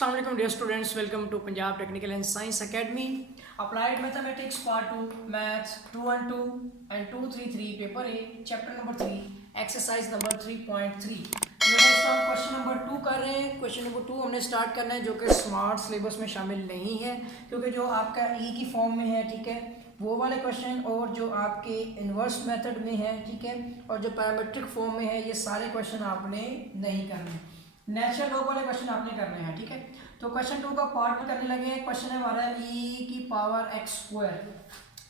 अस्सलाम वालेकुम dear students, welcome to Punjab technical and science academy. Applied mathematics part 2 maths 212 and 233 paper A chapter number 3 exercise number 3.3। Question number 2 कर रहे हैं। Question number 2 हमने start करना है जो कि स्मार्ट सिलेबस में शामिल नहीं है, क्योंकि जो आपका ई की फॉर्म में है, ठीक है, वो वाले क्वेश्चन और जो आपके इन्वर्स मेथड में है, ठीक है, और जो पैरामीट्रिक फॉर्म में है, ये सारे क्वेश्चन आपने नहीं करने। नेचुरल लॉग वाले क्वेश्चन आपने करने हैं, ठीक है। तो क्वेश्चन 2 का पार्ट में करने लगे हैं। क्वेश्चन है हमारा e की पावर x स्क्वायर।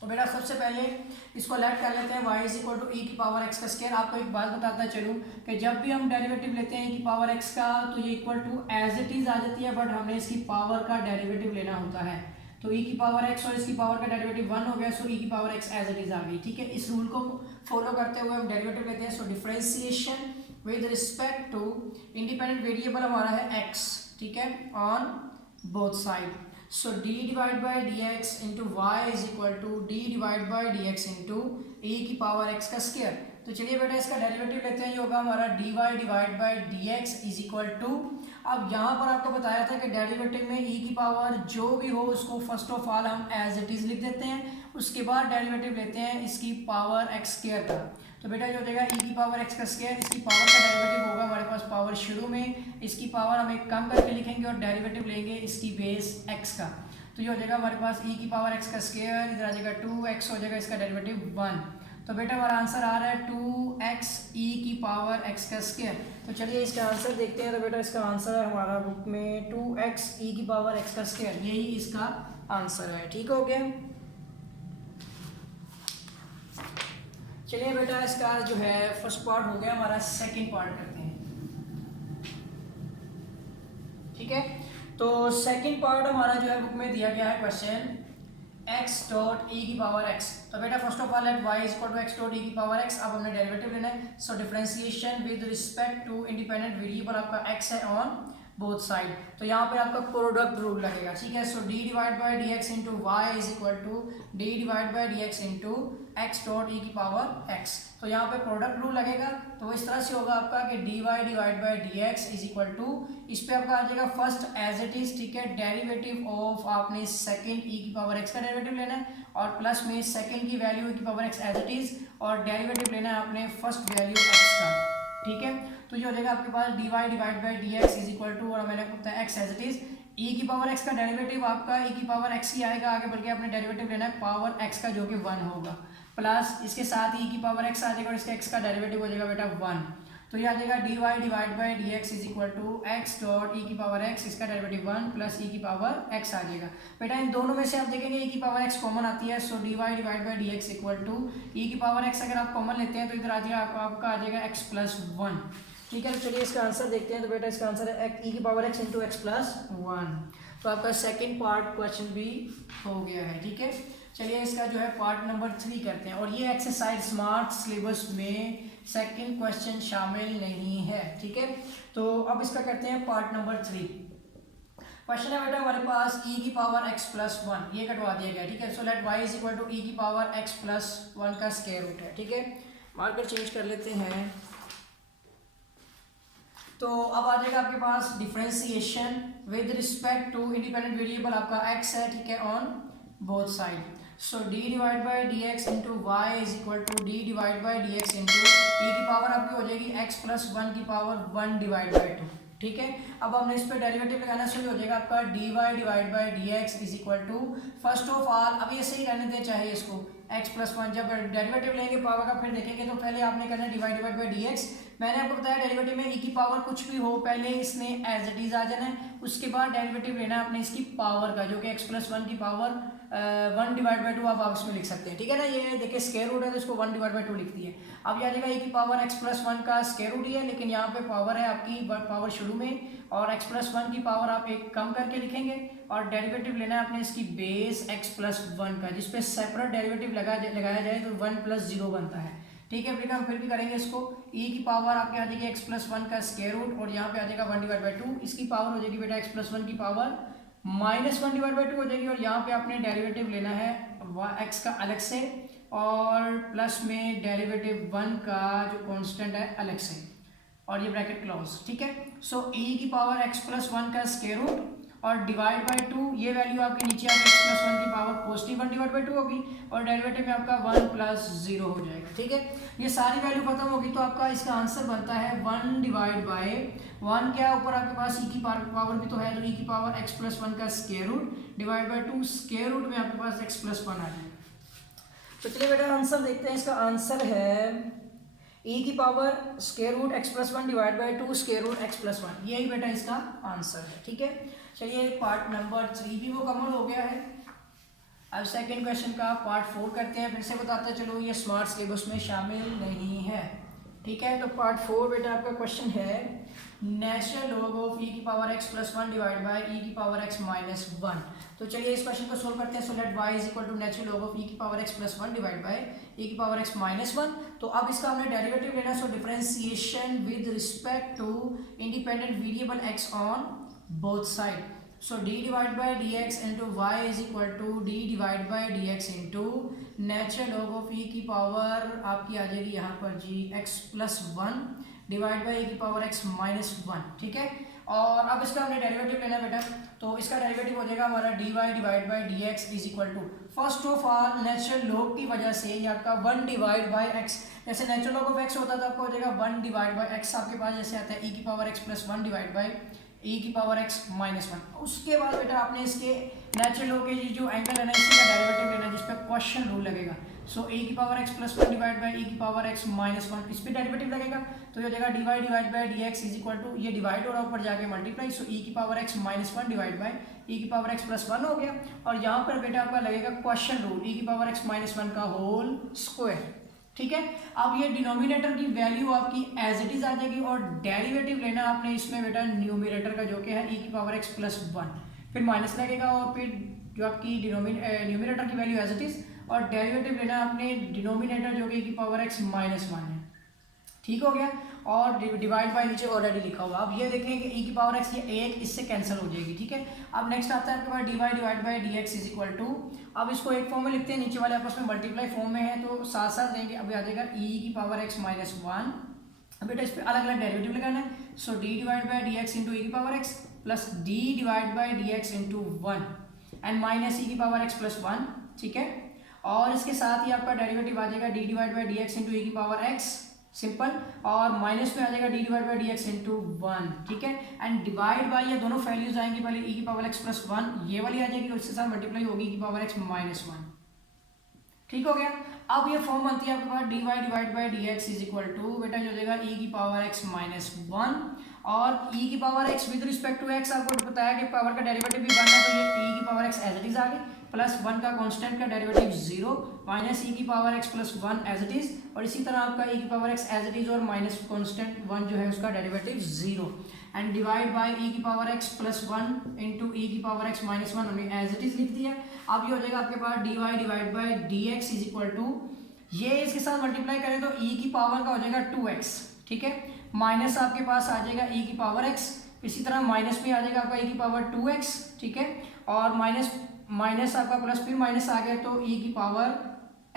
तो बेटा सबसे पहले इसको लेट कर लेते हैं y is equal to e की पावर x का स्क्वायर। आपको एक बात बताता चलूँ कि जब भी हम डेरिवेटिव लेते हैं e की पावर x का, तो ये equal to as it is आ जाती है, बट हमने इसकी पावर का डेरिवेटिव लेना होता है। तो e की पावर x और इसकी पावर का डेरिवेटिव 1 हो गया, सो e की power x as it is आ गई, ठीक है। इस रूल को फॉलो करते हुए हम डेरिवेटिव लेते हैं। So differentiation with respect to independent variable हमारा है x, ठीक है, on both side. So d divide by D x into y is equal to d divide by D x into e की पावर x का square. तो चलिए बेटा इसका डेरिवेटिव लेते हैं। ये होगा हमारा dy divide by D x is equal to, अब यहाँ पर आपको बताया था कि डेरिवेटिव में e की पावर जो भी हो उसको फर्स्ट ऑफ ऑल हम एज इट इज लिख देते हैं, उसके बाद डेरिवेटिव लेते हैं इसकी पावर x स्क्वायर का। तो बेटा जो हो जाएगा e की पावर x का स्क्वायर, इसकी पावर का डेरिवेटिव होगा हमारे पास पावर शुरू में, इसकी पावर हम एक कम करके लिखेंगे और डेरिवेटिव लेंगे इसकी बेस x का। तो ये हो जाएगा हमारे पास e की पावर x का स्क्वायर, इधर आ जाएगा 2x, हो जाएगा इसका डेरिवेटिव 1। तो बेटा हमारा आंसर आ रहा है 2x e की पावर x का स्क्वायर। तो चलिए इसका आंसर देखते हैं। तो बेटा इसका आंसर है हमारा बुक में 2x e की पावर x का स्क्वायर, यही इसका आंसर है, ठीक हो गया। चलिए बेटा इसका जो है फर्स्ट पार्ट हो गया, हमारा सेकंड पार्ट करते हैं, ठीक है। तो सेकंड पार्ट हमारा जो है बुक में दिया गया है क्वेश्चन x डॉट e की पावर x। तो बेटा first of all let y is equal to x dot e की पावर x। अब हमने डेरिवेटिव लेना है। So differentiation with respect to independent variable आपका x है ऑन बोथ साइड। तो यहाँ पे आपका प्रोडक्ट रूल लगेगा, ठीक है। So d divide by D x into y is equal to d divide by D x into x dot e की पावर x। तो यहाँ पे प्रोडक्ट रूल लगेगा, तो वो इस तरह से होगा आपका कि dy divide by D x is equal to, इस पे आपका आ जाएगा फर्स्ट एज इट इज, ठीक है, डेरिवेटिव ऑफ आपने सेकंड e की पावर x का डेरिवेटिव लेना है, और प्लस में सेकंड की वैल्यू e की power x as it is, और डेरिवेटिव लेना है आपने फर्स्ट वैल्यू x का, ठीक है। तो ये हो जाएगा आपके पास dy divide by D x is equal to, और मैंने होता है x as it is, e की पावर x का डेरिवेटिव आपका e की पावर x ही आएगा आगे, बल्कि आपने डेरिवेटिव लेना है पावर x का जो कि 1 होगा, प्लस इसके साथ e की पावर x आ जाएगा और इसका x का डेरिवेटिव हो जाएगा बेटा 1। तो ये आ जाएगा dy divide by D x is equal to x dot e की पावर x, इसका डेरिवेटिव 1 प्लस e की पावर x आ जाएगा। बेटा इन दोनों में से आप देखेंगे e की पावर x कॉमन आती है। So dy divide by D x equal to e की पावर x अगर आप कॉमन लेते हैं तो इधर आ जाएगा आपका आ जाएगा x प्लस 1, ठीक है। तो चलिए इसका आंसर देखते हैं। तो बेटा इसका आंसर है e की power x into x plus 1। तो आपका सेकेंड पार्ट क्वेश्चन भी हो गया है, ठीक है। चलिए इसका जो है पार्ट नंबर 3 करते हैं, और ये एक्सरसाइज स्मार्ट सिलेबस में सेकंड क्वेश्चन शामिल नहीं है, ठीक है। तो अब इसका करते हैं पार्ट नंबर 3। क्वेश्चन है बेटा हमारे पास e की पावर x प्लस 1, ये कटवा दिया गया, ठीक है। So let y is equal to e की पावर x प्लस 1 का स्क्वायर रूट है, ठीक है। मार्कर चेंज कर लेते हैं। तो अब आ जाएगा आपके पास differentiation with respect to independent variable आपका x है, ठीक है, on both side. So d divide by D x into y is equal to d divide by D x into e की पावर आपकी हो जाएगी x प्लस 1 की power 1 divide by 2, ठीक है। अब हमने इस पर डेरिवेटिव लगाना शुरू हो जाएगा आपका dy divide by D x is equal to, first of all अब ये सही रहने दें चाहे इसको x प्लस 1, जब डेरिवेटिव लेंगे पावर का फिर देखेंगे, तो पहले आपने करना है डिवाइड बाई डी एक्स। मैंने आपको बताया डेरिवेटिव में e की पावर कुछ भी हो, पहले इसने एज इट इज आ जाना है, उसके बाद डेरिवेटिव लेना है अपने इसकी पावर का, जो कि x प्लस 1 की पावर 1 डिवाइड बाई 2 आप इसमें लिख सकते हैं, ठीक है ना। ये देखिए स्क्वायर रूट है तो इसको 1 डिवाइड बाई 2 लिखती है। अब ये आ जाएगा e की पावर x प्लस 1 का स्क्वायर रूट ही है, लेकिन यहाँ पे पावर है आपकी पावर शुरू में, और x प्लस 1 की पावर आप एक कम करके लिखेंगे, और डेरिवेटिव लेना है अपने इसकी बेस x प्लस 1 का, जिसपे सेपरेट डेरिवेटिव लगाया जाए तो 1 प्लस 0 बनता है, ठीक है। फिर हम फिर भी करेंगे इसको, e की पावर आपके आ जाएगी x प्लस 1 का स्क्वायर रूट, और यहाँ पे आ जाएगा 1 डिवाइड बाई 2, इसकी पावर हो जाएगी बेटा x प्लस 1 की पावर माइनस 1 डिवाइड बाई 2 हो जाएगी, और यहाँ पे आपने डेरिवेटिव लेना है x का अलग से, और प्लस में डेरिवेटिव 1 का जो कांस्टेंट है अलग से, और ये ब्रैकेट क्लोज, ठीक है। सो e की पावर x प्लस 1 का स्क्वायर रूट और डिवाइड बाय 2, ये वैल्यू आपके नीचे आप x प्लस 1 की पावर पॉजिटिव 1 डिवाइड बाय 2 होगी और डेरिवेटिव में आपका 1 प्लस 0 हो जाएगा, ठीक है। ये सारी वैल्यू खत्म होगी तो आपका इसका आंसर बनता है 1 डिवाइड बाय 1, क्या ऊपर आपके पास e की पावर भी तो है, तो e की पावर x प्लस 1 का square root divide by 2, square root में आपके पास x प्लस 1 आ जाएगा। तो चलिए बेटा आंसर देखते हैं। इसका आंसर है e की power square root x plus 1 divide by 2 square root x plus 1, यही बेटा इसका आंसर है, ठीक है। चलिए पार्ट नंबर 3 भी मुकम्मल हो गया है। अब सेकंड क्वेश्चन का पार्ट 4 करते हैं। फिर से बताते चलो ये स्मार्ट सिलेबस में शामिल नहीं है, ठीक है। तो पार्ट 4 बेटा आपका क्वेश्चन है नेचुरल लॉग ऑफ e की power x plus 1 divide by e की पावर x माइनस 1। तो चलिए इस क्वेश्चन को सोल्व करते हैं। So let y is equal to natural log of e की power x plus 1 divide by e की पावर x माइनस 1। तो अब इसका हमने डेरिवेटिव लेना। So differentiation with respect to independent variable x on both side. So d divide by dx into y is equal to d divide by dx into natural log of e की power आपकी आ जाएगी यहाँ पर जी x plus 1 divide by e की power x minus 1, ठीक है। और अब इसका हमने डेरिवेटिव लेना बेटा। तो इसका डेरिवेटिव हो जाएगा हमारा dy divide by dx is equal to, first of all natural log की वजह से ये आपका 1 डिवाइड बाई x, जैसे नेचुरल लॉग ऑफ x होता था आपको हो जाएगा 1 डिवाइड बाई x, आपके पास जैसे आता है e की power x plus 1 divide by e की पावर x माइनस 1। उसके बाद बेटा आपने इसके नेचुरल लॉग के जो एंगल है ना इसका डेरिवेटिव लेना जिस पर क्वेश्चन रूल लगेगा। सो e की power x plus 1 divide by e की पावर x माइनस 1, इस पर डेरिवेटिव लगेगा। तो ये हो जाएगा dy divide by dx is equal to, ये डिवाइड हो रहा है ऊपर जाके मल्टीप्लाई, सो e की power x minus 1 divide by e की पावर x प्लस 1 हो गया। और यहाँ पर बेटा आपका लगेगा क्वेश्चन रूल e की पावर x माइनस 1 का होल स्क्वायर, ठीक है। अब ये डिनोमिनेटर की वैल्यू आपकी एज इट इज आ जाएगी और डेरिवेटिव लेना आपने इसमें बेटा न्यूमिनेटर का जो कि है e की पावर x प्लस 1, फिर माइनस लगेगा और फिर जो आपकी न्यूमिनेटर की वैल्यू एज इट इज और डेरिवेटिव लेना आपने डिनोमिनेटर जो कि e की पावर x माइनस 1 है, ठीक हो गया। और डिवाइड बाय नीचे ऑलरेडी लिखा हुआ। अब ये देखें कि e की पावर x ये एक इससे कैंसिल हो जाएगी, ठीक है। अब नेक्स्ट आता है आपके पास dy divide by dx is equal to, अब इसको एक फॉर्म में लिखते हैं, नीचे वाले आपस में मल्टीप्लाई फॉर्म में है तो साथ साथ देंगे। अभी आ जाएगा e की पावर x माइनस 1, अब बेटा इस पर अलग अलग डेरिवेटिव लगाना है। So d divide by dx into e की power x plus d divide by dx into 1 and minus e की पावर x प्लस 1, ठीक है। और इसके साथ ही आपका डेरिवेटिव आ जाएगा d divide by dx into e की पावर x, सिंपल, और माइनस में आ जाएगा d divide by dx into 1, ठीक है। एंड डिवाइड बाय ये दोनों वैल्यूज आएंगी, पहले e की पावर x प्लस 1 ये वाली आ जाएगी और इसके साथ मल्टीप्लाई होगी e की पावर x माइनस 1, ठीक हो गया। अब ये फॉर्म बनती है आपके पास dy divide by dx is equal to बेटा जो देगा e की पावर x माइनस 1 और e की power x with respect to x आपको बताया कि पावर का डेरिवेटिव भी बनना, तो ये e की power x as it is आ गई प्लस 1 का कांस्टेंट का डेरिवेटिव 0 माइनस e की power x plus 1 as it is, और इसी तरह आपका e की power x as it is और माइनस कांस्टेंट 1 जो है उसका derivative 0 and divide by e की power x plus 1 into e की पावर x माइनस 1 हमने एज इट इज लिख दिया। अब ये हो जाएगा आपके पास dy divide by dx is equal to, ये इसके साथ मल्टीप्लाई करें तो e की पावर का हो जाएगा 2x, ठीक है, माइनस आपके पास आ जाएगा e की पावर x, इसी तरह माइनस में आ जाएगा आपका e की पावर 2x, ठीक है, और माइनस आपका प्लस फिर माइनस आ गया तो e की पावर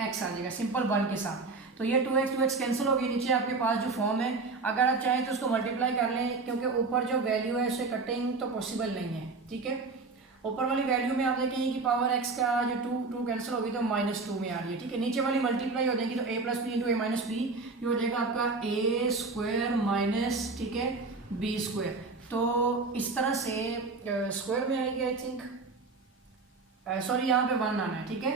x आ जाएगा सिंपल 1 के साथ। तो ये 2x कैंसिल हो गई, नीचे आपके पास जो फॉर्म है अगर आप चाहें तो उसको मल्टीप्लाई कर लें क्योंकि ऊपर जो वैल्यू है उससे कटिंग तो पॉसिबल नहीं है, ठीक है। ऊपर वाली वैल्यू में आप देखेंगे कि पावर x का जो 2 कैंसिल होगी तो -2 में आ रही है, ठीक है। नीचे वाली मल्टीप्लाई हो जाएगी तो a plus b into a minus b, ये हो जाएगा आपका a स्क्वायर माइनस, ठीक है, b स्क्वायर। तो इस तरह से स्क्वायर में आएगी आई थिंक, सॉरी यहाँ पे 1 आना है, ठीक है।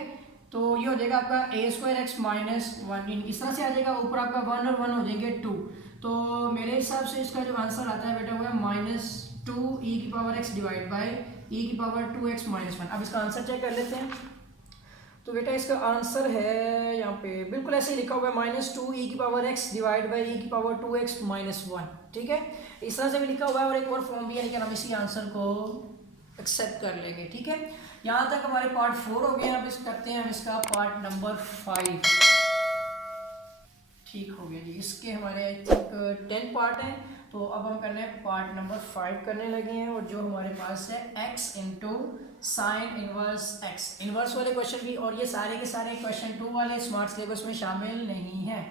तो ये हो जाएगा आपका a स्क्वायर एक्स माइनस 1, इस तरह से आ जाएगा, ऊपर आपका 1 और 1 हो जाएंगे 2। तो मेरे हिसाब से इसका जो आंसर आता है बेटा वो है -2 e की power x divide by e की पावर 2x माइनस 1। अब इसका आंसर चेक कर लेते हैं। तो बेटा इसका आंसर है यहाँ पे बिल्कुल ऐसे ही लिखा हुआ है -2 e की power x divide by e की पावर 2x माइनस 1, ठीक है। इस तरह से भी लिखा हुआ है और एक और फॉर्म भी है लेकिन हम इसी आंसर को एक्सेप्ट कर लेंगे, ठीक है। यहाँ तक हमारे पार्ट 4 हो गए। अब इस करते हैं हम इसका पार्ट नंबर 5, ठीक हो गया जी। इसके हमारे आई थिंक 10 पार्ट हैं, तो अब हम करने हैं पार्ट नंबर 5 करने लगे हैं, और जो हमारे पास है x into sine inverse x, inverse वाले क्वेश्चन भी, और ये सारे के सारे क्वेश्चन 2 वाले स्मार्ट सिलेबस में शामिल नहीं है।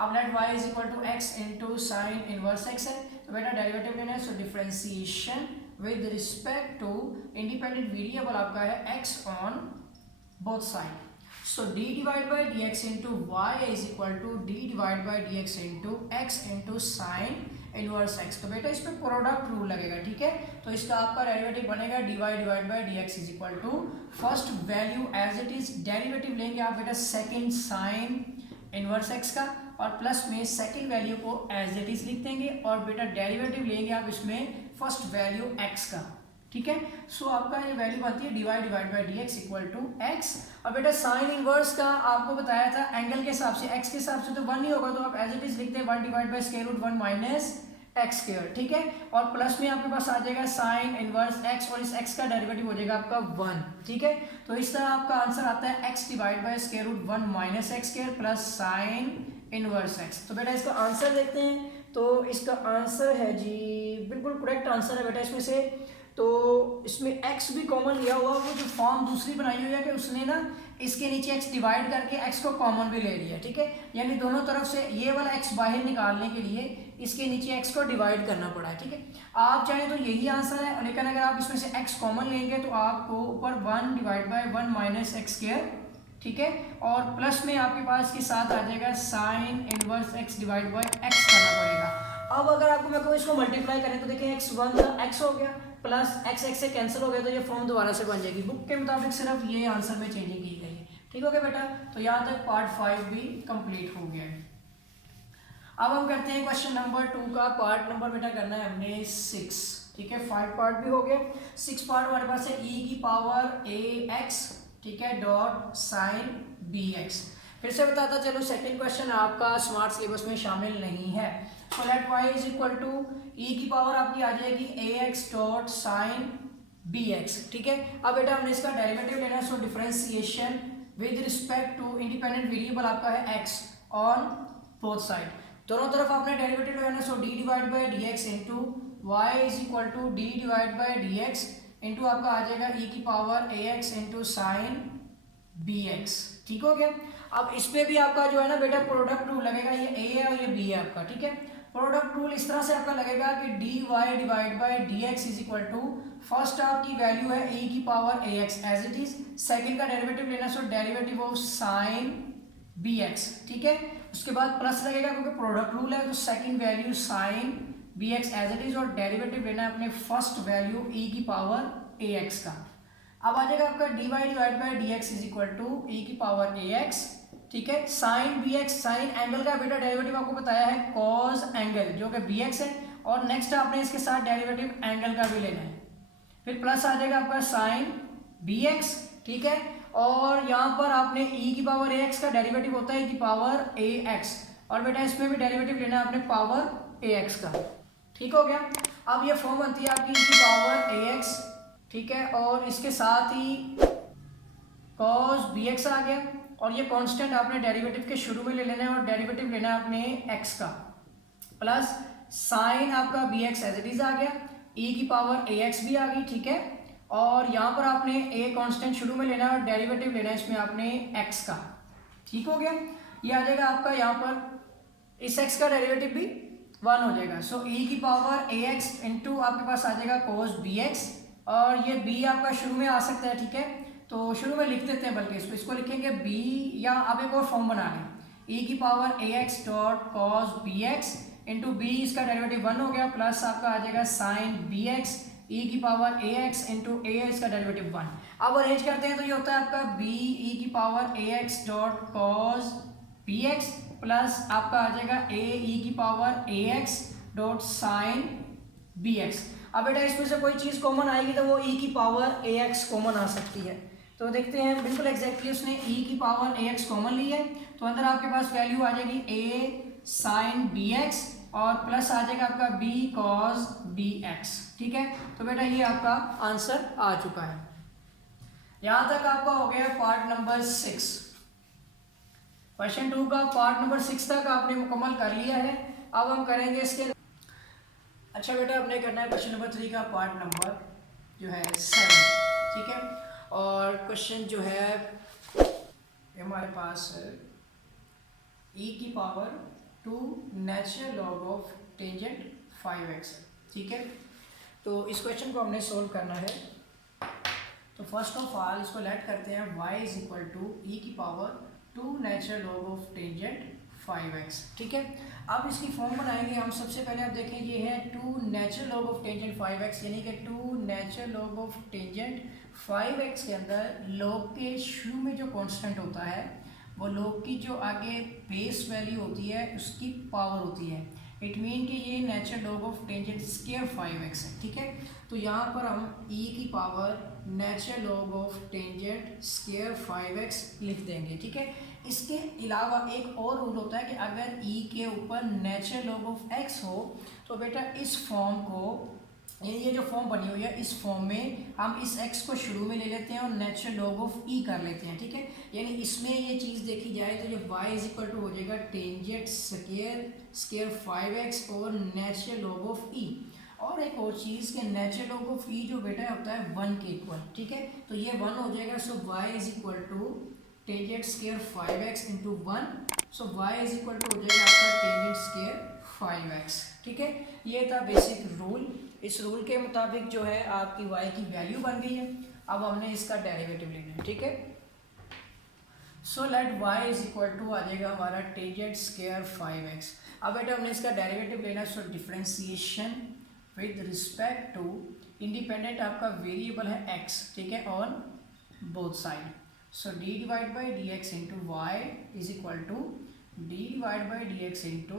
अब let y is equal to x into sine inverse x है, तो बेटा डेरिवेटिव लेना है, so differentiation with respect to independent variable आपका है x on both side. So d divided by dx into y is equal to d divided by dx into x into sin inverse x. तो बेटा इस पे product rule लगेगा, ठीक है. तो इसका आपका डेरिवेटिव बनेगा dy divide by dx is equal to first value as it is, derivative लेंगे आप बेटा सेकंड साइन इनवर्स x का, और प्लस में सेकंड वैल्यू को एज इट इज लिख देंगे, और बेटा डेरिवेटिव लेंगे आप इसमें फर्स्ट वैल्यू x का, ठीक है. सो आपका ये वैल्यू बनती है dy divide by dx equal to x. और बेटा साइन इनवर्स का आपको बताया था एंगल के हिसाब से, x के हिसाब से तो 1 नहीं होगा, तो आप एज इट इज लिखते हैं 1 divide by square root 1 minus x square, ठीक है. और प्लस में आपके पास आ जाएगा साइन इनवर्स x, और इस x का डेरिवेटिव हो जाएगा आपका 1, ठीक है. तो इस तरह आपका आंसर आता है x divide by square root 1 minus x square plus sine inverse x. तो बेटा इसका आंसर देखते हैं. तो इसका आंसर है जी, बिल्कुल करेक्ट आंसर है बेटा इसमें से. तो इसमें x भी कॉमन लिया हुआ, वो जो फॉर्म दूसरी बनाई हुई है कि उसने ना इसके नीचे x डिवाइड करके x को कॉमन भी ले लिया, ठीक है. यानी दोनों तरफ से ये वाला x बाहर निकालने के लिए इसके नीचे x को डिवाइड करना पड़ा है, ठीक है. आप चाहें तो यही आंसर है, लेकिन अगर आप इसमें से x कॉमन लेंगे तो आपको ऊपर 1 divide bye 1 minus x square, ठीक है, और प्लस में आपके पास के साथ आ जाएगा sign inverse x divide bye x करना पड़ेगा. अब अगर आपको मैं कहूँ इसको मल्टीप्लाई करें तो देखिए x1 था x हो गया, प्लस x से कैंसिल हो गया, तो ये फॉर्म दोबारा से बन जाएगी. बुक के मुताबिक सिर्फ ये आंसर में चेंजिंग की गई है, ठीक हो गया बेटा. तो यहाँ तक पार्ट 5 भी कंप्लीट हो गया है. अब हम करते हैं क्वेश्चन नंबर 2 का पार्ट नंबर बेटा करना है हमने 6, ठीक है. 5 पार्ट भी हो गए, 6 पार्ट हमारे पास है e की पावर ax, ठीक है, डॉट साइन bx. फिर से बताता चलो सेकंड क्वेश्चन आपका स्मार्ट सिलेबस में शामिल नहीं है. So let y is equal to e की पावर आपकी आ जाएगी ax डॉट साइन bx, ठीक है. अब बेटा हमने इसका डेरिवेटिव लेना है, so differentiation with respect to independent variable आपका है x ऑन बोथ साइड. दोनों तरफ आपने डेरिवेटिव लेना है, so d divide by dx into y is equal to d divide by dx into आपका आ जाएगा e की power ax into sine bx, ठीक हो गया. अब इसमें भी आपका जो है ना बेटा प्रोडक्ट रूल लगेगा, ये a है और ये b है आपका, ठीक है. प्रोडक्ट रूल इस तरह से आपका लगेगा कि dy divide by dx is equal to first आपकी वैल्यू है e की power ax as it is, second का डेरिवेटिव लेना, so derivative of sine bx, ठीक है. उसके बाद प्लस लगेगा क्योंकि प्रोडक्ट रूल है, तो second value sine bx as it is, और डेरिवेटिव लेना है अपने फर्स्ट वैल्यू e की पावर ax का. अब आ जाएगा आपका dy divide by dx is equal to e की पावर ax, ठीक है. साइन bx, साइन एंगल का बेटा डेरिवेटिव आपको बताया है कॉस एंगल जो कि bx है, और नेक्स्ट आपने इसके साथ डेरिवेटिव एंगल का भी लेना है. फिर प्लस आ जाएगा आपका साइन bx, ठीक है, और यहाँ पर आपने e की पावर ax का डेरिवेटिव होता है e की पावर ax, और बेटा इसमें भी डेरिवेटिव लेना है आपने पावर ax का, ठीक हो गया. अब ये फॉर्म बनती है आपकी e की पावर ax, ठीक है, और इसके साथ ही cos bx आ गया, और ये कांस्टेंट आपने डेरिवेटिव के शुरू में ले लेना है, और डेरिवेटिव लेना है आपने x का, प्लस साइन आपका bx एज इट इज आ गया, e की पावर ax भी आ गई, ठीक है, और यहाँ पर आपने a कांस्टेंट शुरू में लेना है और डेरिवेटिव लेना है इसमें आपने x का, ठीक हो गया. ये आ जाएगा आपका यहाँ पर इस x का डेरिवेटिव भी 1 हो जाएगा, सो e की पावर ax इंटू आपके पास आ जाएगा cos bx, और ये b आपका शुरू में आ सकता है, ठीक है. तो शुरू में लिख देते हैं, बल्कि इसको लिखेंगे b, या आप एक और फॉर्म बना लें e की power ax dot cos bx into b, इसका डेरिवेटिव 1 हो गया, प्लस आपका आ जाएगा साइन bx e की पावर ax इंटू a, इसका डेरिवेटिव 1. अब अरेंज करते हैं तो ये होता है आपका b e की power ax dot cos bx plus आपका आ जाएगा a e की power ax dot sine bx. अब बेटा इसमें से कोई चीज़ कॉमन आएगी तो वो e की पावर ax कॉमन आ सकती है. तो देखते हैं, बिल्कुल एग्जैक्टली उसने e की पावर ax कॉमन ली है, तो अंदर आपके पास वैल्यू आ जाएगी a साइन bx और प्लस आ जाएगा आपका b cos bx, ठीक है. तो बेटा ये आपका आंसर आ चुका है. यहाँ तक आपका हो गया पार्ट नंबर 6. क्वेश्चन 2 का पार्ट नंबर 6 तक आपने मुकम्मल कर लिया है. अब हम करेंगे इसके, अच्छा बेटा हमने करना है क्वेश्चन नंबर 3 का पार्ट नंबर जो है 7, ठीक है. और क्वेश्चन जो है हमारे पास e की power two natural log of tangent 5x। ठीक है, तो इस क्वेश्चन को हमने सोल्व करना है। तो फर्स्ट ऑफ ऑल इसको लेट करते हैं y is equal to e की power two natural log of tangent 5x। ठीक है, अब इसकी फॉर्म बनाएंगे हम। सबसे पहले आप देखें ये है two natural log of tangent 5x, यानी कि two natural log of tangent 5x के अंदर लॉग के शुरू में जो कांस्टेंट होता है वो लॉग की जो आगे बेस वैल्यू होती है उसकी पावर होती है। इट मीन कि ये natural log of tangent square 5x है। ठीक है, तो यहाँ पर हम e की power natural log of tangent square 5x लिख देंगे। ठीक है, इसके अलावा एक और रूल होता है कि अगर e के ऊपर नेचुरल लॉग ऑफ x हो तो बेटा इस फॉर्म को, ये जो फॉर्म बनी हुई है इस फॉर्म में हम इस x को शुरू में ले लेते हैं और नेचुरल लॉग ऑफ e कर लेते हैं। ठीक है, यानी इसमें ये चीज़ देखी जाए तो ये y इज इक्वल टू हो जाएगा टेंजेंट स्क्वायर 5x और नेचुरल लॉग ऑफ e। और एक और चीज़ के नेचुरल लॉग ऑफ e जो बेटा होता है 1 के इक्वल। ठीक है, तो ये 1 हो जाएगा। So y is equal to tangent square 5x into 1। So y is equal to हो जाएगा आपका टेंजेंट स्क्वायर 5x। ठीक है, ये था बेसिक रूल। इस रूल के मुताबिक जो है आपकी y की वैल्यू बन गई है। अब हमने इसका डेरिवेटिव लेना है। ठीक है, so let y is equal to आ जाएगा हमारा टेंजेंट स्क्वायर 5x। अब बेटा हमने इसका डेरिवेटिव लेना है। So differentiation with respect to independent आपका वेरिएबल है x। ठीक है, on both side. So d divide by D x into y is equal to d divide by D x into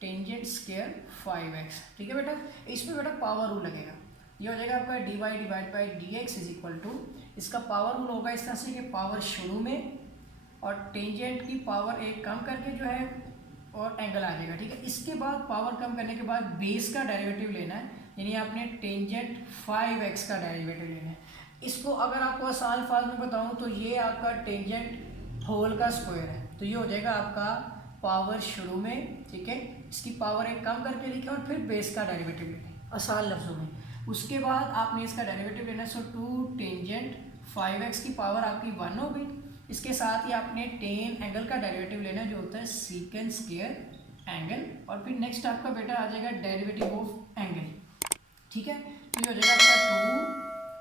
tangent square 5x। ठीक है बेटा, इसमें बेटा power rule लगेगा। ये हो जाएगा आपका dy divide by D x is equal to, इसका पावर रूल होगा इस तरह से कि पावर शुरू में और टेंजेंट की पावर एक कम करके जो है और एंगल आ जाएगा। ठीक है, इसके बाद पावर कम करने के बाद बेस का डेरिवेटिव लेना है, यानी आपने टेंजेंट 5x का डेरिवेटिव लेना है। इसको अगर आपको आसान अल्फाज में बताऊं तो ये आपका टेंजेंट होल का स्क्वायर है। तो ये हो जाएगा आपका पावर शुरू में, ठीक है, इसकी पावर एक कम करके लिखे और फिर बेस का डेरिवेटिव लेना आसान लफ्ज़ों में। उसके बाद आपने इसका डेरिवेटिव लेना है। सो टू टेंजेंट 5x की पावर आपकी 1 हो गई। इसके साथ ही आपने टेन एंगल का डेरिवेटिव लेना है जो होता है सीकेंड स्क्वायर एंगल, और फिर नेक्स्ट आपका बेटा आ जाएगा डेरिवेटिव ऑफ एंगल। ठीक है, तो ये हो जाएगा आपका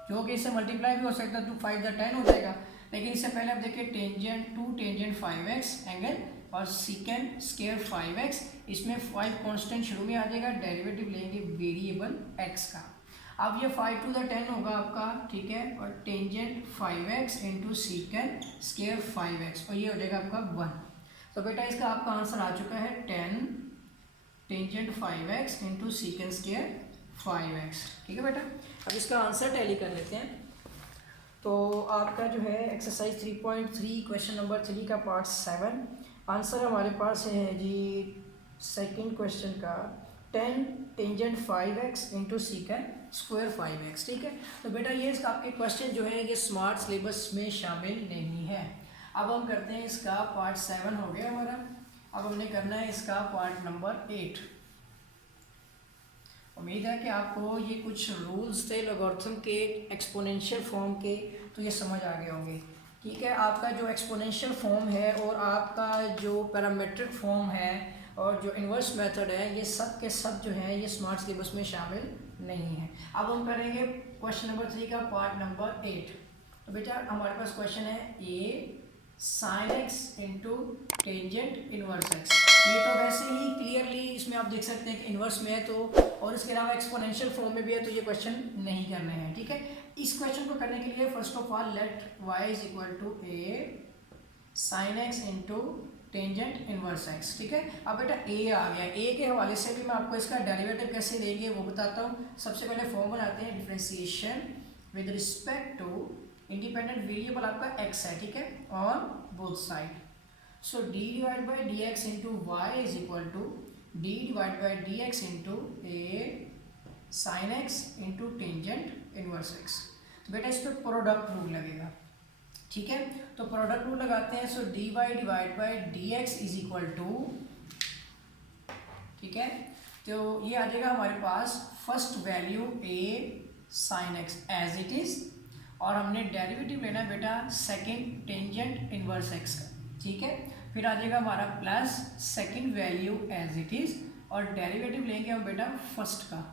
2, जो कि इससे मल्टीप्लाई भी हो सकता है, 2 5 10 हो जाएगा। लेकिन इससे पहले आप देखिए टेंजेंट 2 टेंजेंट 5x एंगल और सीकेंड स्क्वायर 5x, इसमें 5 कांस्टेंट शुरू में आ जाएगा। डेरिवेटिव लेंगे वेरिएबल x का। अब ये 5 to the 10 होगा आपका। ठीक है, और tangent 5x into secant square 5x, और ये हो जाएगा आपका 1। तो बेटा इसका आपका आंसर आ चुका है 10 tangent 5x into secant square 5x। ठीक है बेटा, अब इसका आंसर टैली कर लेते हैं। तो आपका जो है एक्सरसाइज 3.3 क्वेश्चन नंबर 3 का पार्ट 7 आंसर हमारे पास है जी सेकंड क्वेश्चन का 10 tangent 5x into secant square 5x। ठीक है, तो बेटा ये इसका आपके क्वेश्चन जो है ये स्मार्ट सिलेबस में शामिल नहीं है। अब हम करते हैं इसका पार्ट 7 हो गया हमारा। अब हमने करना है इसका पार्ट नंबर 8। उम्मीद है कि आपको ये कुछ रूल्स थे लॉगरिथम के एक्सपोनेंशियल फॉर्म के, तो ये समझ आ गए होंगे। ठीक है, आपका जो एक्सपोनेंशियल फॉर्म है और आपका जो पैरामीट्रिक फॉर्म है और जो इन्वर्स मेथड है, ये सब के सब जो है ये स्मार्ट सिलेबस में शामिल नहीं है। अब हम करेंगे क्वेश्चन नंबर 3 का पार्ट नंबर 8। तो बेटा हमारे पास क्वेश्चन है a sin x into tangent inverse x। ये तो वैसे ही क्लियरली इसमें आप देख सकते हैं कि इन्वर्स में है, तो और इसके अलावा एक्सपोनेंशियल फॉर्म में भी है, तो ये क्वेश्चन नहीं करने हैं। ठीक है, इस क्वेश्चन को करने के लिए first of all let y is equal to a sin x into tangent inverse x। ठीक है, अब बेटा a आ गया। a के हवाले से भी मैं आपको इसका डेरिवेटिव कैसे लेंगे वो बताता हूँ। सबसे पहले फॉर्म बनाते हैं differentiation with respect to independent variable आपका x है। ठीक है, on both side. So d divide by D x into y is equal to d divide by D x into a sine x into tangent inverse x। तो बेटा इस पर product rule लगेगा। ठीक है, तो प्रोडक्ट रूल लगाते हैं। So dy divide by D x is equal to, ठीक है, तो ये आ जाएगा हमारे पास first value a sine x as it is, और हमने डेरिवेटिव लेना है बेटा सेकंड टेंजेंट इनवर्स x का। ठीक है, फिर आ जाएगा हमारा plus second value as it is, और डेरिवेटिव लेंगे हम बेटा फर्स्ट का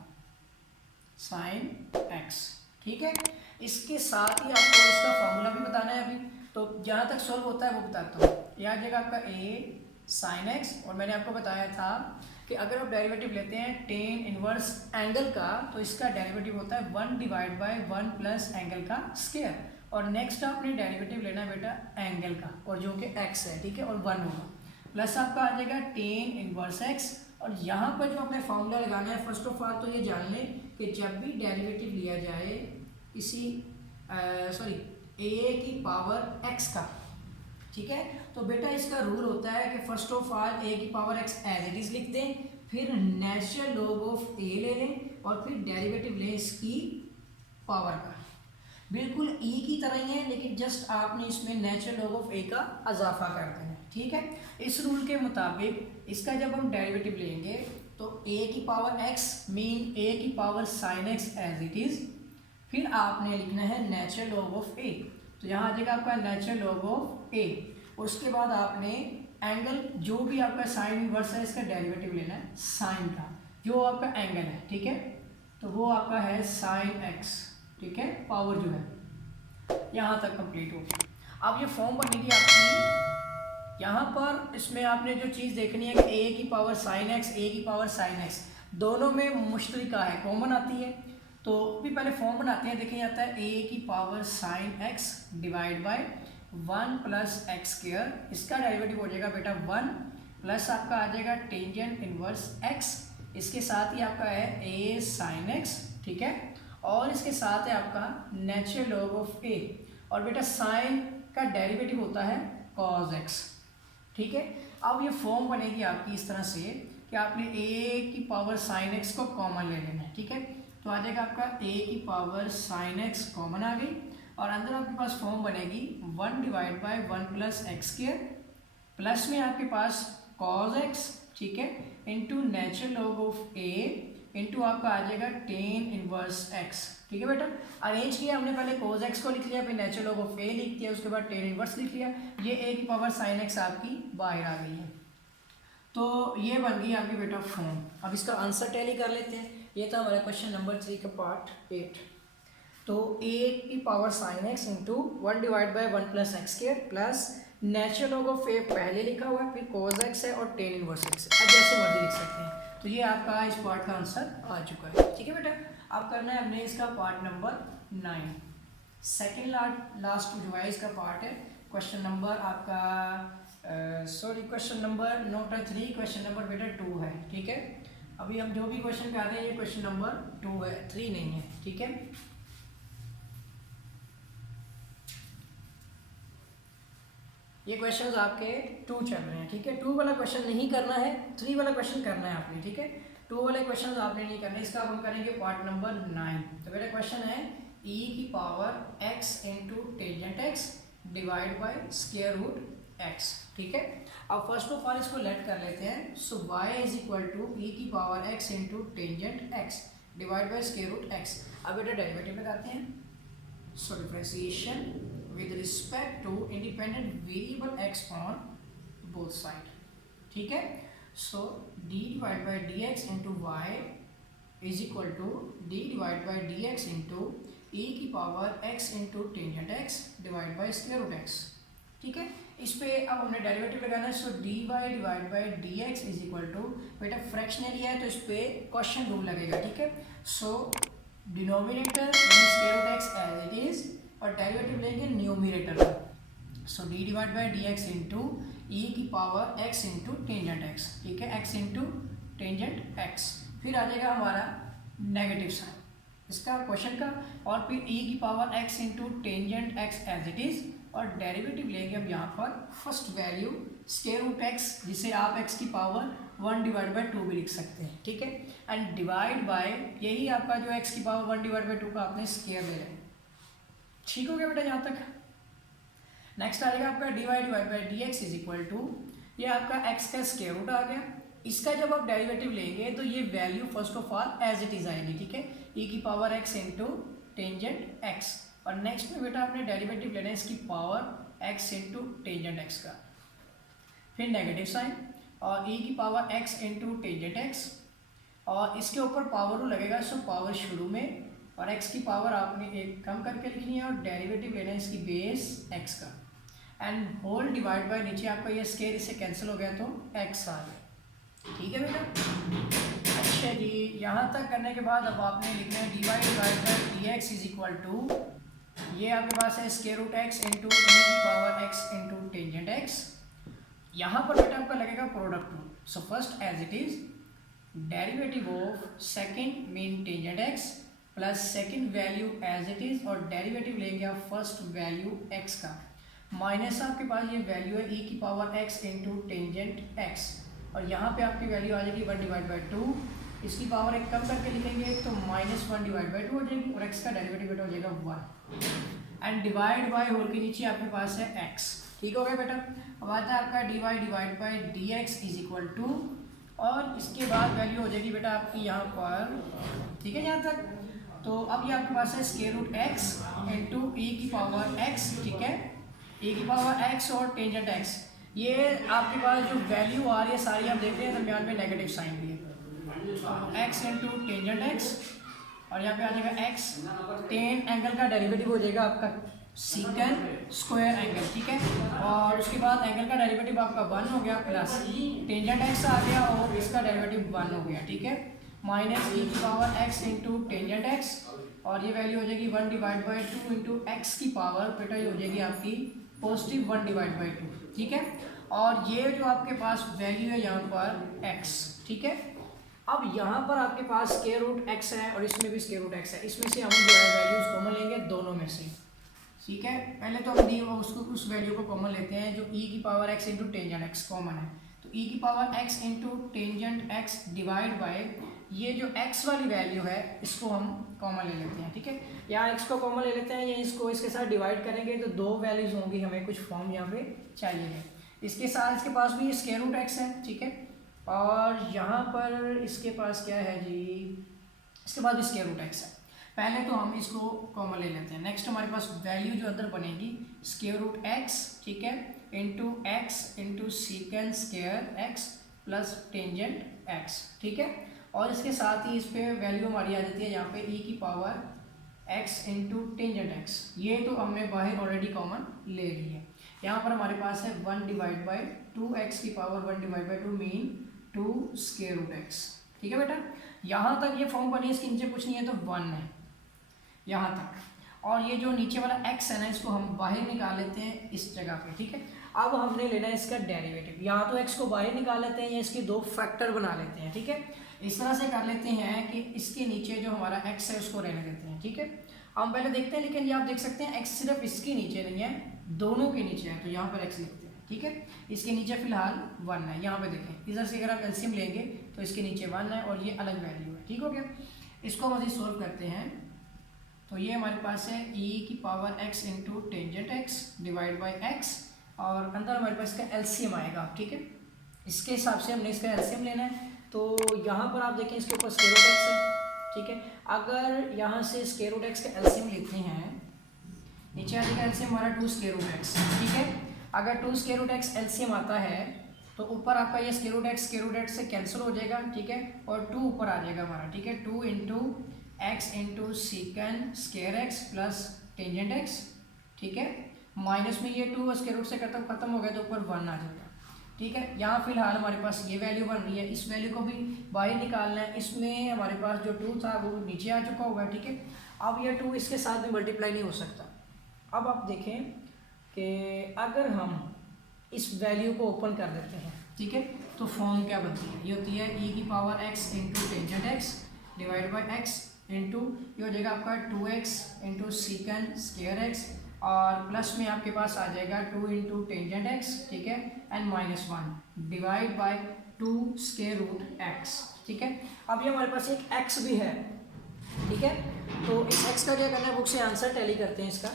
साइन एक्स। ठीक है, इसके साथ ही आपको इसका फॉर्मूला भी बताना है अभी, तो जहाँ तक सोल्व होता है वो बताता हूँ। यह आ जाएगा आपका ए साइन एक्स, और मैंने आपको बताया था कि अगर आप डेरिवेटिव लेते हैं टेन इनवर्स एंगल का तो इसका डेरिवेटिव होता है 1 डिवाइड बाय 1 प्लस एंगल का स्क्वायर, और नेक्स्ट आपने डेरिवेटिव लेना है बेटा एंगल का, और जो कि x है, ठीक है, और 1 होगा, प्लस आपका आ जाएगा टेन इनवर्स x। और यहाँ पर जो आपने फॉर्मूला लगाना है, फर्स्ट ऑफ ऑल तो ये जान लें कि जब भी डेरिवेटिव लिया जाए किसी a की पावर x का, ठीक है, तो बेटा इसका रूल होता है कि फर्स्ट ऑफ ऑल a की power x as it is लिख दें, फिर नेचुरल लॉग ऑफ a ले लें, और फिर डेरिवेटिव लें इसकी पावर का। बिल्कुल e की तरह ही है, लेकिन जस्ट आपने इसमें नेचुरल लॉग ऑफ a का इजाफा कर देना है। ठीक है, इस रूल के मुताबिक इसका जब हम डेरिवेटिव लेंगे तो a की पावर x मीन a की power sine x as it is, फिर आपने लिखना है नेचुरल लॉग ऑफ a, तो यहाँ आ जाएगा आपका नेचुरल लॉग ऑफ a, और उसके बाद आपने एंगल जो भी आपका साइन इनवर्स है इसका डेरिवेटिव लेना है साइन का, जो आपका एंगल है, ठीक है, तो वो आपका है साइन x, ठीक है, पावर जो है यहाँ तक कंप्लीट होगी। अब ये फॉर्म बनेगी आपकी, यहाँ पर इसमें आपने जो चीज़ देखनी है कि a की पावर साइन x, a की पावर साइन x दोनों में मुश्तरिका है, कॉमन आती है, तो भी पहले फॉर्म बनाते हैं। देखिए जाता है a की power sine x divide bye 1 plus x square, इसका डेरिवेटिव हो जाएगा बेटा 1 प्लस आपका आ जाएगा टेंजेंट इनवर्स x, इसके साथ ही आपका है a साइन x, ठीक है, और इसके साथ है आपका नेचुरल लॉग ऑफ a, और बेटा साइन का डेरिवेटिव होता है cos x। ठीक है, अब ये फॉर्म बनेगी आपकी इस तरह से कि आपने a की पावर साइन x को कॉमन ले लेना है। ठीक है, तो आ जाएगा आपका a की पावर साइन x कॉमन आ गई, और अंदर आपके पास फॉर्म बनेगी 1 divide bye 1 plus x square, plus में आपके पास cos x, ठीक है, into natural log of a into आपका आ जाएगा टेन इनवर्स x। ठीक है बेटा, अरेंज किया हमने, पहले cos x को लिख लिया, फिर नेचुरल लॉग ऑफ a लिख दिया, उसके बाद टेन इनवर्स लिख लिया, ये a की पावर साइन x आपकी बाहर आ गई है, तो ये बन गई आपकी बेटा फॉर्म। अब इसका आंसर टैली कर लेते हैं। ये था हमारा क्वेश्चन नंबर 3 का पार्ट 8। तो a की power sine x into 1 divide by 1 plus x square plus natural log of a पहले लिखा हुआ है, फिर cos x है और टेन इनवर्स x है, अब जैसे मर्जी लिख सकते हैं। तो ये आपका इस पार्ट का आंसर आ चुका है। ठीक है बेटा, अब करना है हमने इसका पार्ट नंबर 9, सेकेंड लास्ट जो है इसका पार्ट है क्वेश्चन नंबर आपका question number note 3, question number बेटा 2 है। ठीक है, अभी हम जो भी क्वेश्चन कर रहे हैं ये क्वेश्चन नंबर 2 है, 3 नहीं है। ठीक है, ये क्वेश्चंस आपके 2 चल रहे हैं। ठीक है, 2 वाला क्वेश्चन नहीं करना है, 3 वाला क्वेश्चन करना है आपने। ठीक है, 2 वाले क्वेश्चन आपने नहीं करना, इसका हम करेंगे पार्ट नंबर 9। तो मेरा क्वेश्चन है e की power x into tangent x divide by square root x। ठीक है, अब फर्स्ट ऑफ ऑल इसको लेट कर लेते हैं। So y is equal to e की power x into tangent x divide by square root x। अब बेटा डेरिवेटिव लगाते हैं। So differentiation with respect to independent variable x on both side। ठीक है, so d divided by dx into y is equal to d divided by dx into e की power x into tangent x divided by square root x। ठीक है, इस पे अब हमने derivative लगाना है। So dy divide by dx is equal to, बेटा फ्रैक्शनली है तो इस पे क्वेश्चन रूल लगेगा। ठीक है, so denominator square root x as it is, और डेरिवेटिव लेंगे न्यूमरेटर का। So d divide by D x into e की power x into tangent x। ठीक है, x इंटू टेंजेंट x, फिर आ जाएगा हमारा नेगेटिव साइन इसका क्वेश्चन का, और फिर e की power x into tangent x as it is, और डेरिवेटिव लेंगे अब यहाँ पर first value square root x, जिसे आप x की पावर 1 डिवाइड बाई 2 भी लिख सकते हैं। ठीक है, एंड डिवाइड बाय यही आपका जो x की पावर 1 डिवाइड बाई 2 का आपने स्क्वायर ले लें। ठीक हो गया बेटा यहाँ तक। नेक्स्ट आ जाएगा आपका dy divide by D x is equal to, ये आपका x का स्क्वायर रूट आ गया। इसका जब आप डेरिवेटिव लेंगे तो ये value first of all as it is आएगी। ठीक है, e की power x into tangent x, और नेक्स्ट में बेटा आपने डेरिवेटिव लेना है इसकी power x into tangent x का। फिर नेगेटिव साइन और e की power x into tangent x, और इसके ऊपर पावर रूल लगेगा, सो पावर शुरू में, और x की पावर आपने एक कम करके लिखनी है और डेरिवेटिव लेना है इसकी बेस x का, एंड होल डिवाइड बाय नीचे आपका ये स्केयर इससे कैंसिल हो गया तो x आ गया। ठीक है बेटा। अच्छा जी, यहाँ तक करने के बाद अब आपने लिखना है dy divide by D x is equal to, ये आपके पास है square root x into e की power x into tangent x। यहाँ पर बेटा आपका लगेगा product rule, so first as it is derivative of second mean tangent x plus second value as it is, और डेरिवेटिव लेंगे आप फर्स्ट वैल्यू x का, माइनस आपके पास ये वैल्यू है e की power x into tangent x, और यहाँ पे आपकी वैल्यू आ जाएगी 1 डिवाइड बाई 2, इसकी पावर एक कम करके लिखेंगे तो -1 डिवाइड बाई 2 हो जाएगी, और x का डेरिवेटिव बेटा हो जाएगा 1, एंड डिवाइड बाय होल के नीचे आपके पास है x। ठीक हो गया बेटा। अब आता है आपका dy divide by D x is equal to, और इसके बाद वैल्यू हो जाएगी बेटा आपकी यहाँ पर, ठीक है यहाँ तक। तो अब ये आपके पास है square root x into e की पावर x, ठीक है, e की पावर x और टेंजेंट x, ये आपके पास जो वैल्यू आ रही है सारी आप देख रहे हैं दरमियान में नेगेटिव साइन भी है, x इंटू टेंजेंट x, और यहाँ पे आ जाएगा x, टेन एंगल का डेरिवेटिव हो जाएगा आपका सीकेंड स्क्वायर एंगल, ठीक है, और उसके बाद एंगल का डेरिवेटिव आपका 1 हो गया, प्लस टेंजेंट x आ गया और इसका डेरिवेटिव 1 हो गया, ठीक है, माइनस e की power x into tangent x, और ये वैल्यू हो जाएगी 1 डिवाइड बाई 2 इंटू एक्स की पावर बेटा ये हो जाएगी आपकी पॉजिटिव 1 डिवाइड बाई 2, ठीक है, और ये जो आपके पास वैल्यू है यहाँ पर x, ठीक है। अब यहाँ पर आपके पास स्क्वायर रूट x है और इसमें भी स्क्वायर रूट x है, इसमें से हम जो है वैल्यूज कॉमन लेंगे दोनों में से, ठीक है। पहले तो हम दी उसको उस वैल्यू को कॉमन लेते हैं जो e की power x into tangent x common है, तो e की power x into tangent x divide bye ये जो x वाली वैल्यू है इसको हम कॉमन ले लेते हैं, ठीक है, यहाँ x को कॉमन ले लेते हैं, ये इसको इसके साथ डिवाइड करेंगे तो दो वैल्यूज होंगी, हमें कुछ फॉर्म यहाँ पे चाहिए, इसके साथ इसके पास भी स्क्वायर रूट x है, ठीक है, और यहाँ पर इसके पास क्या है जी, इसके बाद भी स्क्वायर रूट x है। पहले तो हम इसको कॉमन ले लेते हैं, नेक्स्ट हमारे पास वैल्यू जो अंदर बनेगी स्क्वायर रूट x, ठीक है, into x into secant square x plus tangent x, ठीक है, और इसके साथ ही इस पे वैल्यू हमारी आ जाती है यहाँ पे e की power x into tangent x, ये तो हमने बाहर ऑलरेडी कॉमन ले ली है। यहाँ पर हमारे पास है 1 डिवाइड बाई 2x की power 1 divide by 2 mean 2 square root x, ठीक है बेटा। यहाँ तक ये फॉर्म बनी, इसके नीचे कुछ नहीं है तो 1 है यहाँ तक, और ये जो नीचे वाला x है ना इसको हम बाहर निकाल लेते हैं इस जगह पे, ठीक है। अब हमने लेना है इसका डेरिवेटिव, यहाँ तो x को बाहर निकाल लेते हैं या इसके दो फैक्टर बना लेते हैं, ठीक है, इस तरह से कर लेते हैं कि इसके नीचे जो हमारा x है उसको रहने देते हैं, ठीक है। हम पहले देखते हैं, लेकिन ये आप देख सकते हैं x सिर्फ इसके नीचे नहीं है, दोनों के नीचे है, तो यहाँ पर x लिखते हैं, ठीक है, इसके नीचे फिलहाल 1 है, यहाँ पे देखें इधर से अगर आप एलसीएम लेंगे तो इसके नीचे 1 है और ये अलग वैल्यू है, ठीक हो गया। इसको हम अभी सोल्व करते हैं, तो ये हमारे पास है e की power x into tangent x divide by x, और अंदर हमारे पास इसका एलसीएम आएगा, ठीक है, इसके हिसाब से हमने इसका एलसीएम लेना है। तो यहाँ पर आप देखें इसके ऊपर स्क्वायर रूट x है, ठीक है, अगर यहाँ से स्क्वायर रूट x का एलसीएम लेते हैं, नीचे आ जाएगा एलसीएम हमारा 2 स्क्वायर रूट x, ठीक है, अगर 2 स्क्वायर रूट x एलसीएम आता है तो ऊपर आपका ये स्क्वायर रूट x से कैंसिल हो जाएगा, ठीक है, और 2 ऊपर आ जाएगा हमारा, ठीक है, 2 into x into secant square x plus tangent x, ठीक है, माइनस में ये 2 स्क्वायर रूट से खत्म हो गया तो ऊपर 1 आ जाएगा, ठीक है। यहाँ फिलहाल हमारे पास ये वैल्यू बन रही है, इस वैल्यू को भी बाहर निकालना है, इसमें हमारे पास जो 2 था वो नीचे आ चुका होगा, ठीक है। अब ये 2 इसके साथ में मल्टीप्लाई नहीं हो सकता। अब आप देखें कि अगर हम इस वैल्यू को ओपन कर देते हैं, ठीक है, तो फॉर्म क्या बनती है, ये होती है e की power x into tangent x divide by x into ये हो जाएगा आपका 2x into secant square x, और प्लस में आपके पास आ जाएगा 2 इंटू टेंजेंट x, ठीक है, and -1 divide by 2 square root x, ठीक है। अब ये हमारे पास एक x भी है, ठीक है, तो इस x का क्या करना है, बुक से आंसर टैली करते हैं। इसका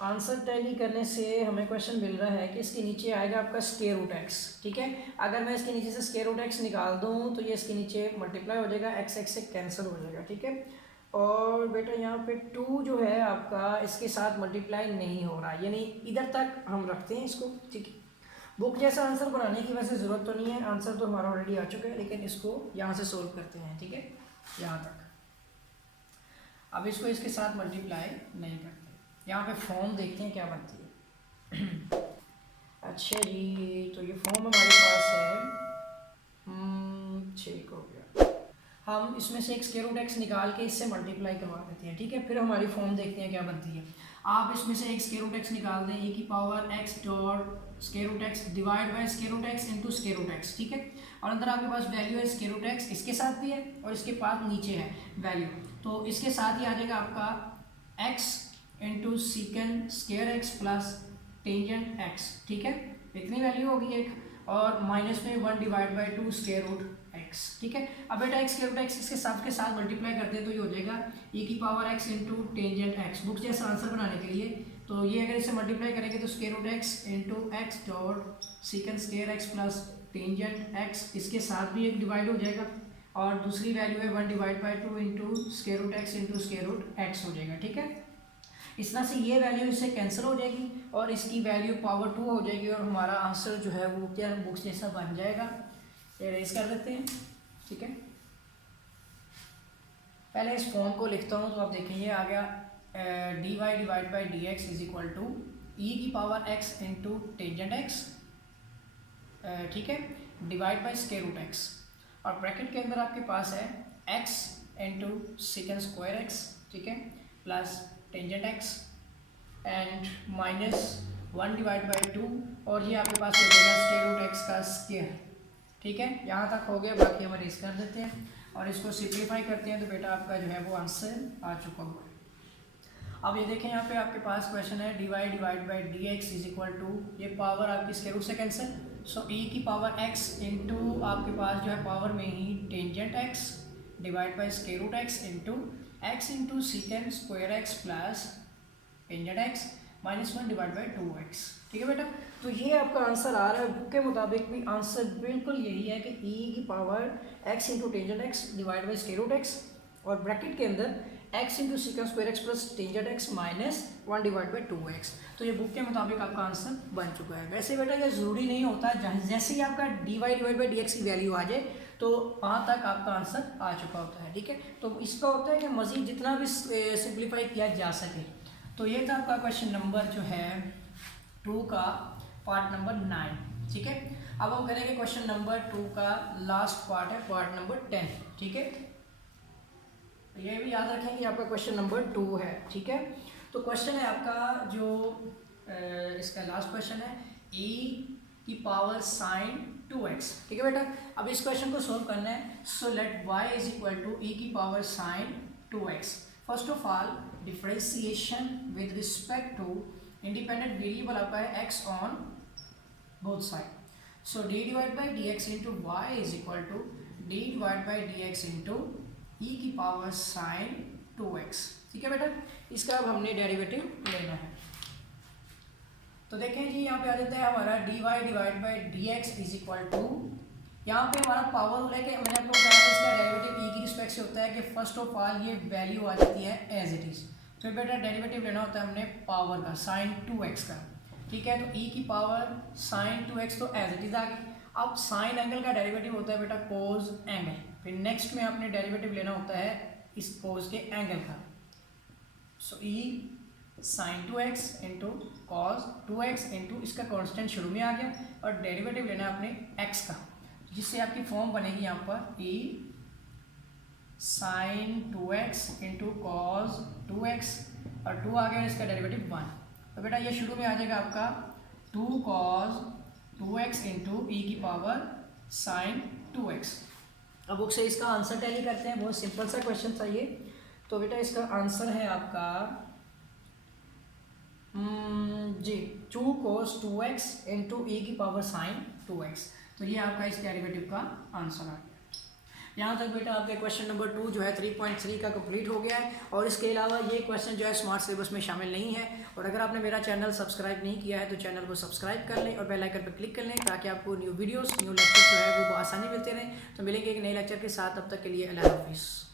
आंसर टैली करने से हमें क्वेश्चन मिल रहा है कि इसके नीचे आएगा आपका स्क्वायर रूट x, ठीक है, अगर मैं इसके नीचे से स्क्वायर रूट x निकाल दूं तो ये इसके नीचे मल्टीप्लाई हो जाएगा, x से कैंसिल हो जाएगा, ठीक है, और बेटा यहाँ पे 2 जो है आपका इसके साथ मल्टीप्लाई नहीं हो रहा, यानी इधर तक हम रखते हैं इसको, ठीक है, बुक जैसा आंसर बनाने की वैसे ज़रूरत तो नहीं है, आंसर तो हमारा ऑलरेडी आ चुका है, लेकिन इसको यहाँ से सोल्व करते हैं, ठीक है, यहाँ तक। अब इसको इसके साथ मल्टीप्लाई नहीं करते, यहाँ पे फॉर्म देखते हैं क्या बनती है। अच्छा जी, तो ये फॉर्म हमारे पास है, ठीक हो गया। हम इसमें से एक स्क्वायर रूट एक्स निकाल के इससे मल्टीप्लाई करवा देते हैं, ठीक है, फिर हमारी फॉर्म देखते हैं क्या बनती है। आप इसमें से एक स्क्वायर रूट एक्स निकाल दें, e की power x dot square root x divide by square root x into square root x, ठीक है, और अंदर आपके पास वैल्यू है स्क्वायर रूट एक्स, इसके साथ भी है और इसके पास नीचे है वैल्यू, तो इसके साथ ही आ जाएगा आपका x into secant square x plus tangent x, ठीक है, इतनी वैल्यू होगी एक, और माइनस में 1 divide by 2 square root x, ठीक है। अब बेटा x स्क्वायर रूट x इसके साथ मल्टीप्लाई करते हैं तो ये हो जाएगा e की power x into tangent x। Book जैसा आंसर बनाने के लिए तो ये अगर इसे मल्टीप्लाई करेंगे तो square root x into x dot secant square x plus tangent x, इसके साथ भी एक डिवाइड हो जाएगा, और दूसरी वैल्यू है 1 divide by 2 into square root x into square root x हो जाएगा, ठीक है। इस तरह से ये वैल्यू इससे कैंसिल हो जाएगी और इसकी वैल्यू पावर 2 हो जाएगी, और हमारा आंसर जो है वो क्या बुक्स जैसा बन जाएगा। एरेज कर देते हैं, ठीक है। पहले इस फॉर्म को लिखता हूँ तो आप देखेंगे आ गया dy divide by D x is equal to e की power x into tangent x, ठीक है, divide by square root x, और ब्रैकेट के अंदर आपके पास है x into secant square x, ठीक है, plus tangent x and minus 1 divide by 2, और ये आपके पास हो जाएगा स्क्वायर रूट x का स्क्वायर, ठीक है। यहाँ तक हो गया, बाकी हम इरेज कर देते हैं और इसको सिंप्लीफाई करते हैं तो बेटा आपका जो है वो आंसर आ चुका हुआ है। अब ये देखें यहाँ पे आपके पास क्वेश्चन है dy divide by D x is equal to, ये पावर आपकी स्क्वायर रूट से कैंसिल, सो e की पावर x इंटू आपके पास जो है पावर में ही tangent x divide by square root x into x into secant square x plus tangent x minus 1 divide by 2x, ठीक है बेटा। तो ये आपका आंसर आ रहा है, बुक के मुताबिक भी आंसर बिल्कुल यही है कि e की power x into tangent x divide by square root x, और ब्रैकेट के अंदर x into secant square x plus tangent x minus 1 divide by 2x। तो ये बुक के मुताबिक आपका आंसर बन चुका है। वैसे बेटा ये ज़रूरी नहीं होता, जैसे ही आपका dy divide by D x की वैल्यू आ जाए तो वहाँ तक आपका आंसर आ चुका होता है, ठीक है। तो इसका होता है कि मज़ीद जितना भी सिंप्लीफाई किया जा सके। तो ये था आपका क्वेश्चन नंबर जो है 2 का पार्ट नंबर 9, ठीक है। अब हम करेंगे क्वेश्चन नंबर 2 का लास्ट पार्ट है, पार्ट नंबर 10, ठीक है। ये भी याद रखें कि आपका क्वेश्चन नंबर 2 है, ठीक है। तो क्वेश्चन है आपका जो इसका लास्ट क्वेश्चन है e की पावर साइन 2x, ठीक है बेटा। अब इस क्वेश्चन को सोल्व करना है, so let y is equal to e की power sine 2x। First of all differentiation with respect to independent variable आपका है x on both side, so d divide by D x into y is equal to d divide by D x into e की power sine 2x, ठीक है बेटा। इसका अब हमने derivative लेना है, तो देखें जी यहाँ पे आ जाता है हमारा dy divide by D x is equal to, यहाँ पे हमारा पावर रूल है कि मैंने आपको बताया था इसका डेरिवेटिव ई की रिस्पेक्ट से होता है कि फर्स्ट ऑफ ऑल ये वैल्यू आ जाती है एज इट इज़। तो बेटा डेरिवेटिव लेना होता है हमने पावर का साइन 2x का, ठीक है। तो e की पावर साइन 2x तो एज इट इज़ आ गई। अब साइन एंगल का डेरिवेटिव होता है बेटा कोज एंगल, फिर नेक्स्ट में आपने डेरिवेटिव लेना होता है इस कोज के एंगल का, so e sine 2x into cos 2x into इसका कांस्टेंट शुरू में आ गया, और डेरिवेटिव लेना है अपने x का, जिससे आपकी फॉर्म बनेगी यहाँ पर e sine 2x into cos 2x, और 2 आ गया इसका डेरिवेटिव 1। तो बेटा ये शुरू में आ जाएगा आपका 2 कॉज 2x इंटू ई की पावर साइन 2x। अब उससे इसका आंसर टैली करते हैं, बहुत सिंपल सा क्वेश्चन था ये। तो बेटा इसका आंसर है आपका जी 2 cos 2x इंटू ई की पावर साइन 2x। तो ये आपका इस डेरिवेटिव का आंसर आ गया। यहाँ तक बेटा आपके क्वेश्चन नंबर 2 जो है 3.3 का कंप्लीट हो गया है, और इसके अलावा ये क्वेश्चन जो है स्मार्ट सिलेबस में शामिल नहीं है। और अगर आपने मेरा चैनल सब्सक्राइब नहीं किया है तो चैनल को सब्सक्राइब कर लें और बेल आइकन पर क्लिक कर लें, ताकि आपको न्यू वीडियोस न्यू लेक्चर जो है वो आसानी मिलते रहें। तो मिलेंगे एक नए लेक्चर के साथ, तब तक के लिए अल्लाह हाफिज़।